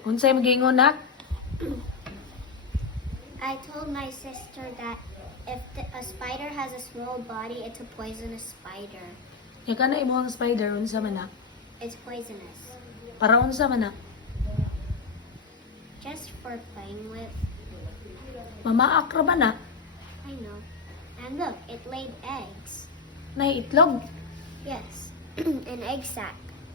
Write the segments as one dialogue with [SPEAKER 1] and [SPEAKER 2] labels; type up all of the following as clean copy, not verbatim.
[SPEAKER 1] Unsay magiingon nak?
[SPEAKER 2] I told my sister that if a spider has a small body, it's a poisonous spider.
[SPEAKER 1] Ya kana imong spider unsa man nak?
[SPEAKER 2] It's poisonous.
[SPEAKER 1] Para unsa man nak?
[SPEAKER 2] Just for playing with.
[SPEAKER 1] Mamaak ra ba na?
[SPEAKER 2] I know. And look, it laid eggs.
[SPEAKER 1] Nay itlog.
[SPEAKER 2] Yes. An egg sac.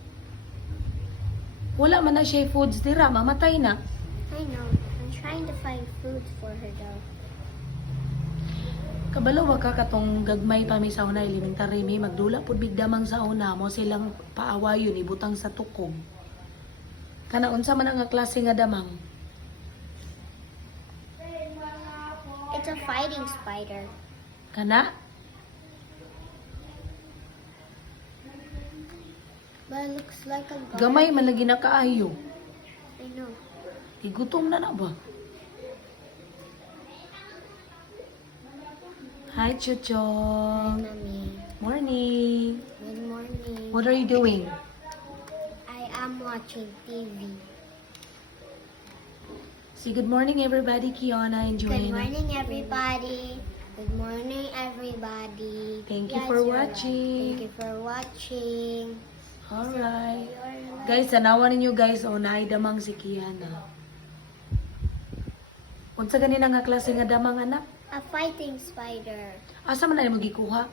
[SPEAKER 1] Wala man na siya foods dira, mamatay na.
[SPEAKER 2] I know. I'm trying to find food for her though.
[SPEAKER 1] Kabalo wa ka katong gagmay pa mi sa una elementary mi magdula pud bigdamang sa una mo silang paawayon ibutang sa tukog. Kana unsa man ang klase nga damang?
[SPEAKER 2] It's a fighting spider.
[SPEAKER 1] Kana
[SPEAKER 2] But it looks like a garden.
[SPEAKER 1] gamay man lagi na kaayo.
[SPEAKER 2] I know.
[SPEAKER 1] Igutom na ba? Hi,
[SPEAKER 2] Hi,
[SPEAKER 1] Chuchong.
[SPEAKER 2] Mommy.
[SPEAKER 1] Morning.
[SPEAKER 2] Good morning.
[SPEAKER 1] What are you doing?
[SPEAKER 2] I am watching TV.
[SPEAKER 1] Say good morning, everybody. Kiana and
[SPEAKER 2] Good
[SPEAKER 1] Joanna.
[SPEAKER 2] morning, everybody. Good morning, everybody.
[SPEAKER 1] Thank you
[SPEAKER 2] Yes,
[SPEAKER 1] for
[SPEAKER 2] you're right.
[SPEAKER 1] watching.
[SPEAKER 2] Thank you for watching.
[SPEAKER 1] Alright.
[SPEAKER 2] You're right.
[SPEAKER 1] Guys, tanawan ninyo guys, o naay damang si Kiana. Unsa ganina nga klase nga damang anak?
[SPEAKER 2] A fighting spider.
[SPEAKER 1] Asa man na mo gikuha?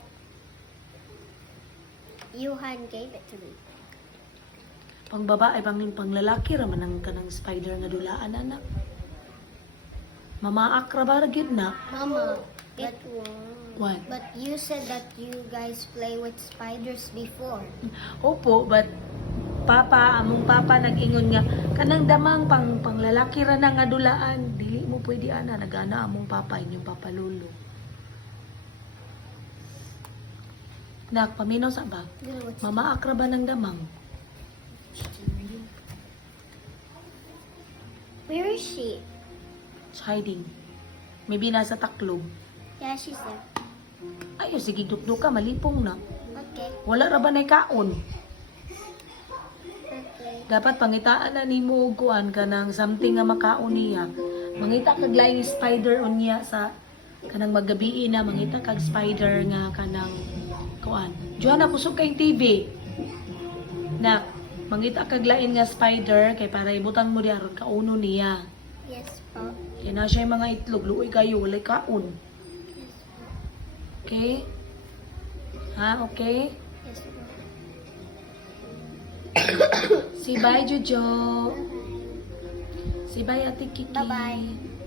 [SPEAKER 2] Yuhan gave it to me.
[SPEAKER 1] Pang babae, pang lalaki raman ang kanang spider nga dulaan anak. Mamaak ra ba ra gyud na?
[SPEAKER 2] Mama,
[SPEAKER 1] What?
[SPEAKER 2] but you said that you guys play with spiders before.
[SPEAKER 1] Opo, but among papa nag-ingon nga kanang damang pang lalaki ra na nga dulaan, dili mo pwede ana nagana among papa inyong papa lolo. Nak, paminaw sa ba? Mamaak ra ba ng damang?
[SPEAKER 2] Where is she?
[SPEAKER 1] It's hiding. Maybe nasa taklob.
[SPEAKER 2] Yeah, she's there.
[SPEAKER 1] Ayo, sige dukduk ka, malipong na.
[SPEAKER 2] Okay.
[SPEAKER 1] Wala ra ba na kaon?
[SPEAKER 2] Okay.
[SPEAKER 1] Dapat pangitaan na nimo og kuan kanang something nga makaon niya. Mangita kag laing spider on niya sa kanang magabi na mangita kag spider nga kanang kuan. Joanna kusog kay TV. Na mangita kag lain nga spider kay para ibutang mo diha ron kauno niya.
[SPEAKER 2] Yes, po.
[SPEAKER 1] Kay na siya mga itlog luoy kayo walay kaon.
[SPEAKER 2] Yes, po.
[SPEAKER 1] Okay? Ha, okay?
[SPEAKER 2] Yes, po.
[SPEAKER 1] Si bye Jojo. Si bye Ate Kiki.
[SPEAKER 2] Bye-bye.